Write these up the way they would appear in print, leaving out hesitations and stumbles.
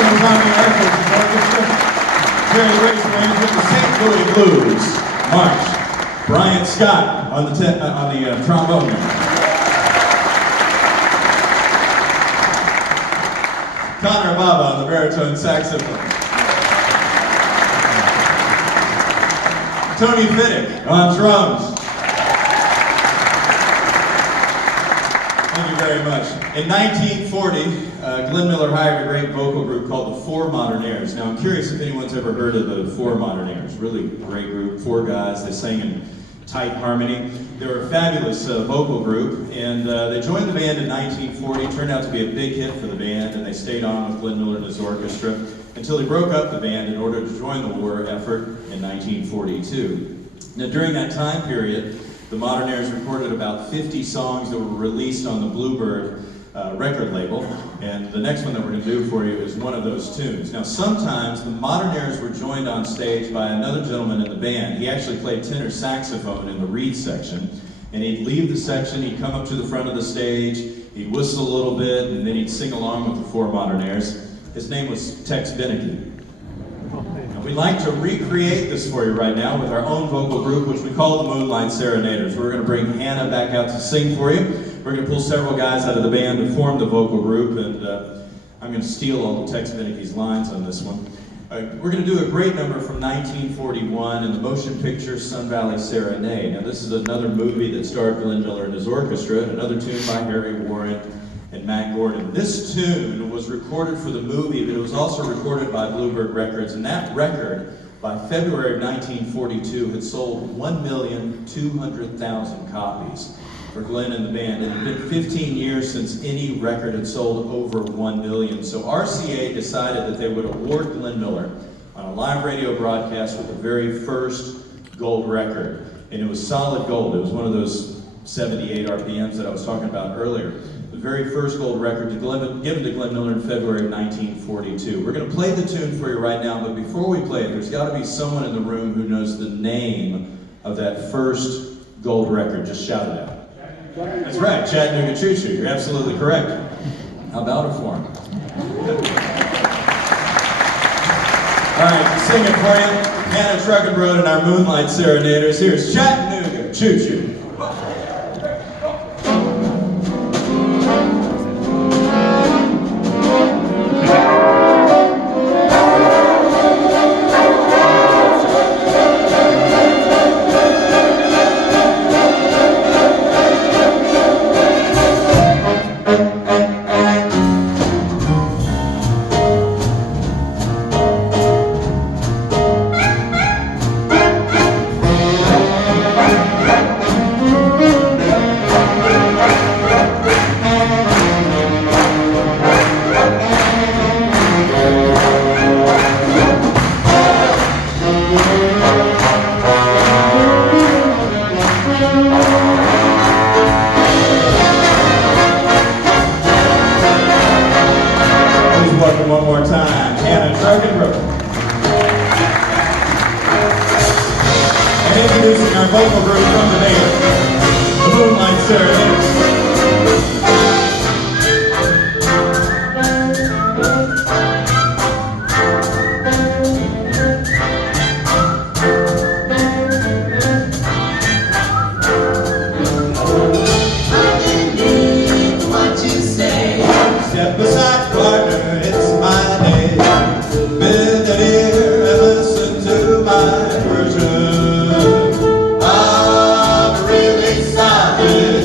Orchestra. Very graceful arrangement, the St. Louis Blues March. Brian Scott on the trombone. Connor Baba on the baritone saxophone. Tony Fiddick on drums. Thank you very much. In 1940, Glenn Miller hired a great vocal group called the Four Modernaires. Now I'm curious if anyone's ever heard of the Four Modernaires. Really great group, four guys, they sang in tight harmony. They were a fabulous vocal group, and they joined the band in 1940. It turned out to be a big hit for the band, and they stayed on with Glenn Miller and his orchestra until he broke up the band in order to join the war effort in 1942. Now during that time period, the Modernaires recorded about 50 songs that were released on the Bluebird record label, and the next one that we're going to do for you is one of those tunes. Now sometimes the Modernaires were joined on stage by another gentleman in the band. He actually played tenor saxophone in the reed section, and he'd leave the section, he'd come up to the front of the stage, he'd whistle a little bit, and then he'd sing along with the Four Modernaires. His name was Tex Beneke. And we'd like to recreate this for you right now with our own vocal group, which we call the Moonlight Serenaders. We're going to bring Hannah back out to sing for you. We're going to pull several guys out of the band to form the vocal group, and I'm going to steal all of Tex Beneke's lines on this one. We're going to do a great number from 1941 in the motion picture Sun Valley Serenade. Now this is another movie that starred Glenn Miller and his orchestra, and another tune by Harry Warren and Matt Gordon. This tune was recorded for the movie, but it was also recorded by Bluebird Records, and that record, by February of 1942, had sold 1,200,000 copies for Glenn and the band. It had been 15 years since any record had sold over 1 million. So RCA decided that they would award Glenn Miller on a live radio broadcast with the very first gold record. And it was solid gold. It was one of those 78 RPMs that I was talking about earlier. The very first gold record given to Glenn Miller in February of 1942. We're going to play the tune for you right now, but before we play it, there's got to be someone in the room who knows the name of that first gold record. Just shout it out. That's right, Chattanooga Choo Choo. You're absolutely correct. How about it for him? All right, sing it for you. Hannah Truckenbrod and our Moonlight Serenaders. Here's Chattanooga Choo Choo. One more time, Hannah Truckenbrod. And introducing our vocal group from the band, the Moonlight Serenaders. Step aside, partner, it's my day. Bend an ear and listen to my version. I'm really sorry,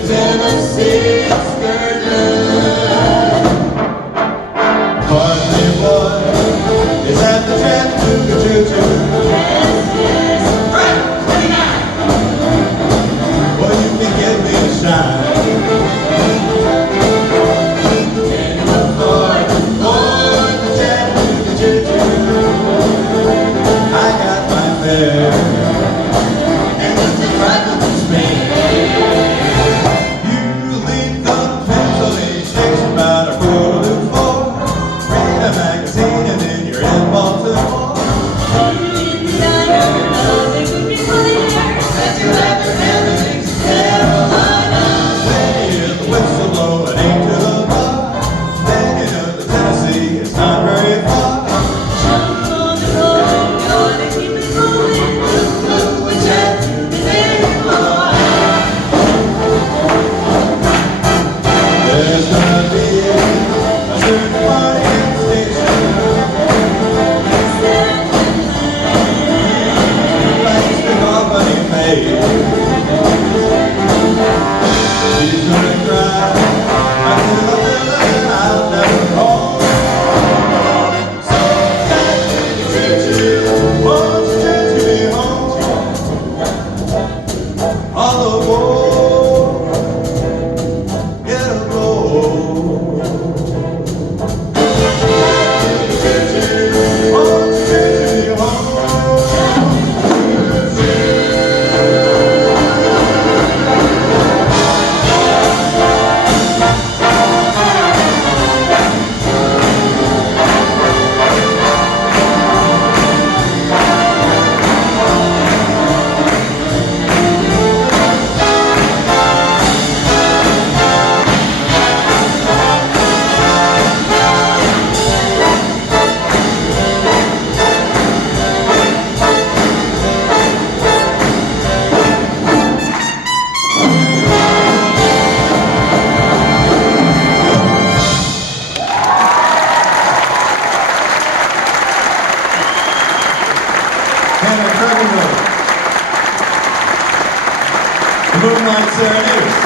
Moonlight Serenaders.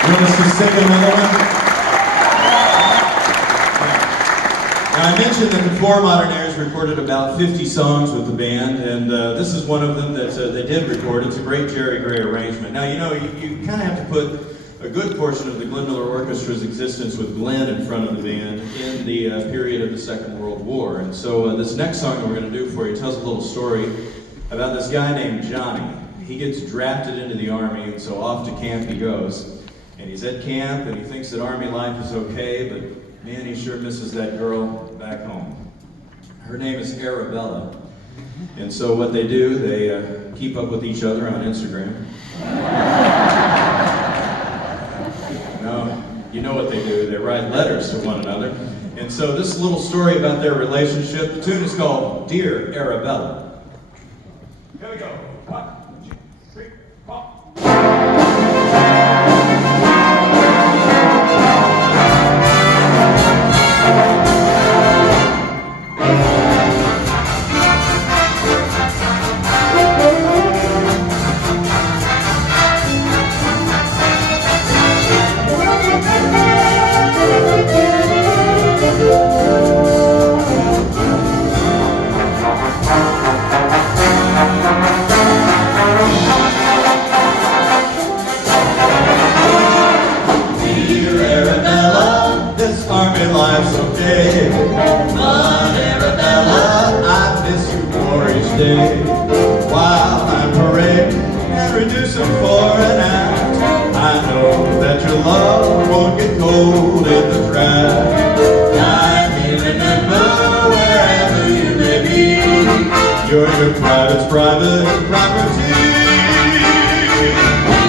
You want us to sing another one? Now, I mentioned that the Four Modernaires recorded about 50 songs with the band, and this is one of them that they did record. It's a great Jerry Gray arrangement. Now, you know, you kind of have to put a good portion of the Glenn Miller Orchestra's existence with Glenn in front of the band in the period of the Second World War. And so this next song that we're going to do for you tells a little story about this guy named Johnny. He gets drafted into the Army, and so off to camp he goes. And he's at camp, and he thinks that Army life is okay, but man, he sure misses that girl back home. Her name is Arabella. And so what they do, they keep up with each other on Instagram. No, you know what they do. They write letters to one another. And so this little story about their relationship, the tune is called Dear Arabella. Here we go. 1, 2, 3, 4. Life's okay, but Arabella, I miss you more each day. While I'm parading and reducing for an act, I know that your love won't get cold in the draft. I may remember wherever you may be, you're your private property.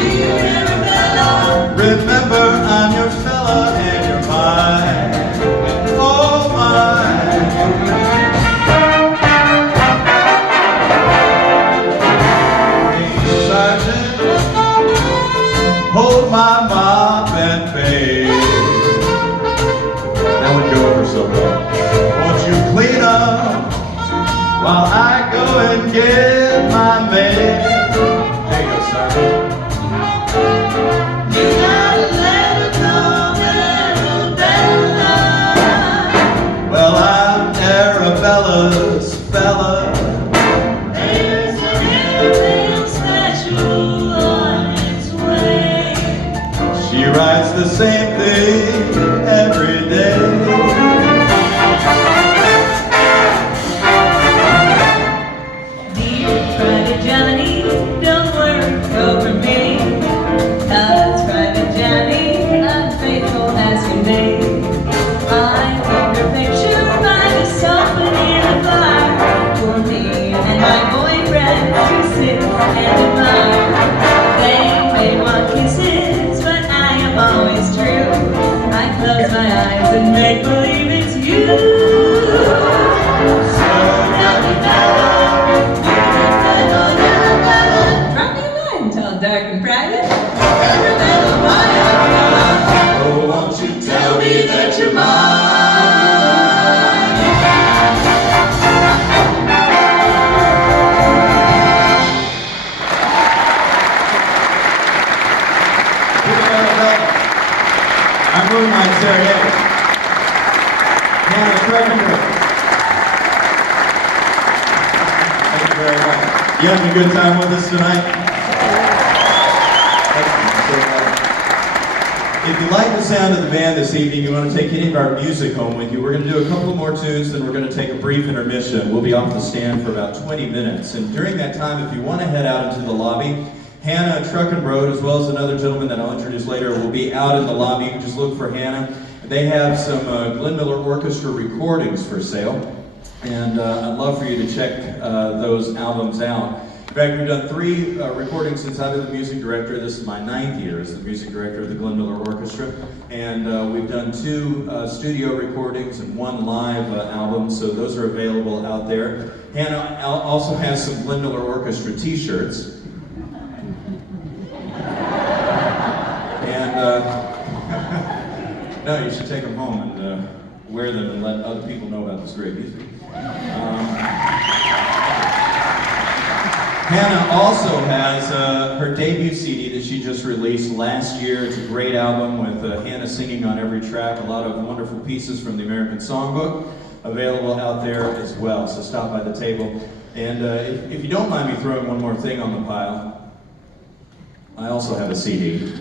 Dear Arabella, remember I'm your fella and you're mine. Hold my mop and pay. That would go over so well. Won't you clean up while I go and get my mail? There you go, Sergeant. You gotta let her know, Arabella. Well, I'm Arabella's fella. There's something special on its way. She writes the same thing every day. Dear Private Johnny, don't worry over me, 'cause Private Johnny, I'm faithful as can be. I keep your picture by the sofa near the fire for me and my boyfriend to sit and admire. They may want kisses, but I am always true. I close my eyes and make believe it's you. So happy fella, drop me a line, tall, dark, and private. Arabella, my Arabella. Oh, won't you tell me that you're mine? I'm Moonlight Serenaders. Hannah Trevenant. Thank you very much. You having a good time with us tonight? If you like the sound of the band this evening, you want to take any of our music home with you, we're going to do a couple more tunes, then we're going to take a brief intermission. We'll be off the stand for about 20 minutes. And during that time, if you want to head out into the lobby, Hannah Truckenbrode, as well as another gentleman that I'll introduce later, will be out in the lobby. You can just look for Hannah. They have some Glenn Miller Orchestra recordings for sale, and I'd love for you to check those albums out. In fact, we've done 3 recordings since I've been the music director. This is my 9th year as the music director of the Glenn Miller Orchestra, and we've done 2 studio recordings and 1 live album, so those are available out there. Hannah also has some Glenn Miller Orchestra t-shirts. No, you should take them home and wear them and let other people know about this great music. Hannah also has her debut CD that she just released last year. It's a great album with Hannah singing on every track, a lot of wonderful pieces from the American Songbook available out there as well. So stop by the table. And if you don't mind me throwing one more thing on the pile, I also have a CD.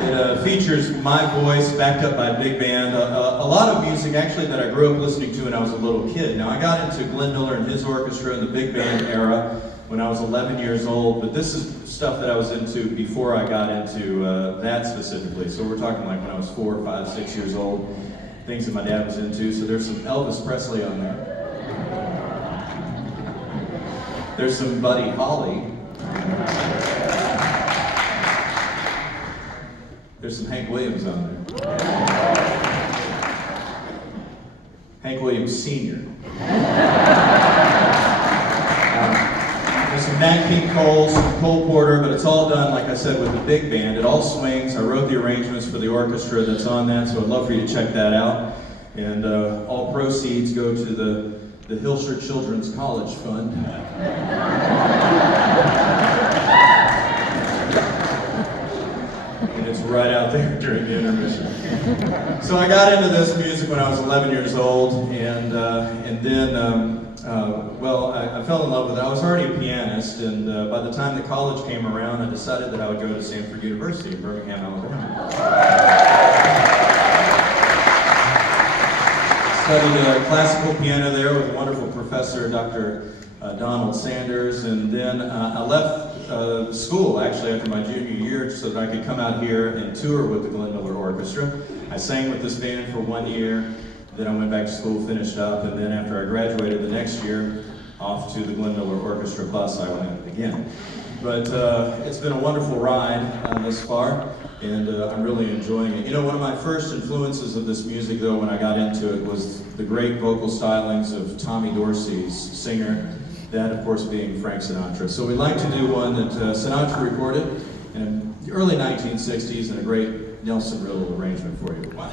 It features my voice backed up by a big band. A lot of music actually that I grew up listening to when I was a little kid. Now I got into Glenn Miller and his orchestra in the big band era when I was 11 years old, but this is stuff that I was into before I got into that specifically. So we're talking like when I was 4, 5, 6 years old, things that my dad was into. So there's some Elvis Presley on there. There's some Buddy Holly. There's some Hank Williams on there. Hank Williams Sr. There's some Nat King Cole, some Cole Porter, but it's all done, like I said, with the big band. It all swings. I wrote the arrangements for the orchestra that's on that, so I'd love for you to check that out. And all proceeds go to the Hilscher Children's College Fund. It's right out there during the intermission. So I got into this music when I was 11 years old, and then, I fell in love with it. I was already a pianist, and by the time the college came around, I decided that I would go to Stanford University in Birmingham, Alabama. Studied classical piano there with a wonderful professor, Dr. Donald Sanders, and then I left school actually after my junior year so that I could come out here and tour with the Glenn Miller Orchestra. I sang with this band for 1 year, then I went back to school, finished up, and then after I graduated the next year, off to the Glenn Miller Orchestra bus I went again. But it's been a wonderful ride thus far, and I'm really enjoying it. You know, one of my first influences of this music, though, when I got into it, was the great vocal stylings of Tommy Dorsey's singer, that, of course, being Frank Sinatra. So we'd like to do one that Sinatra recorded in the early 1960s in a great Nelson Riddle arrangement for you. Wow.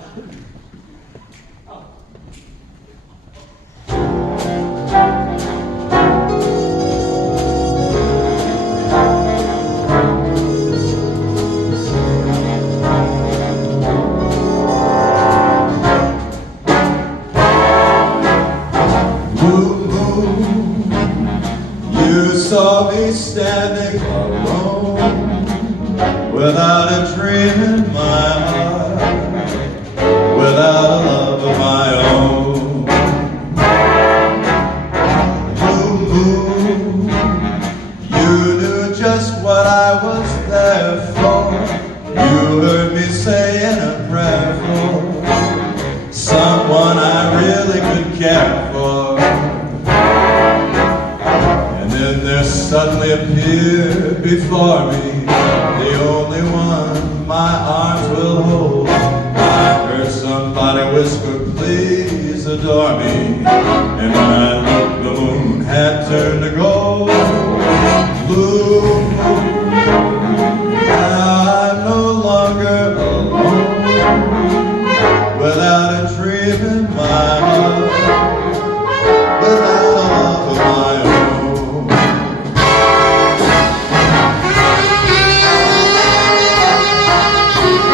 You saw me standing alone, without a dream in my heart, without a love of my own. Moon, moon, you knew just what I was there for. You heard me say in a prayer for someone I really could care for. Then there suddenly appeared before me the only one my arms will hold. I heard somebody whisper, please adore me. And when I looked, the moon had turned to gold. Blue moon, I'm no longer alone, without a dream in my heart.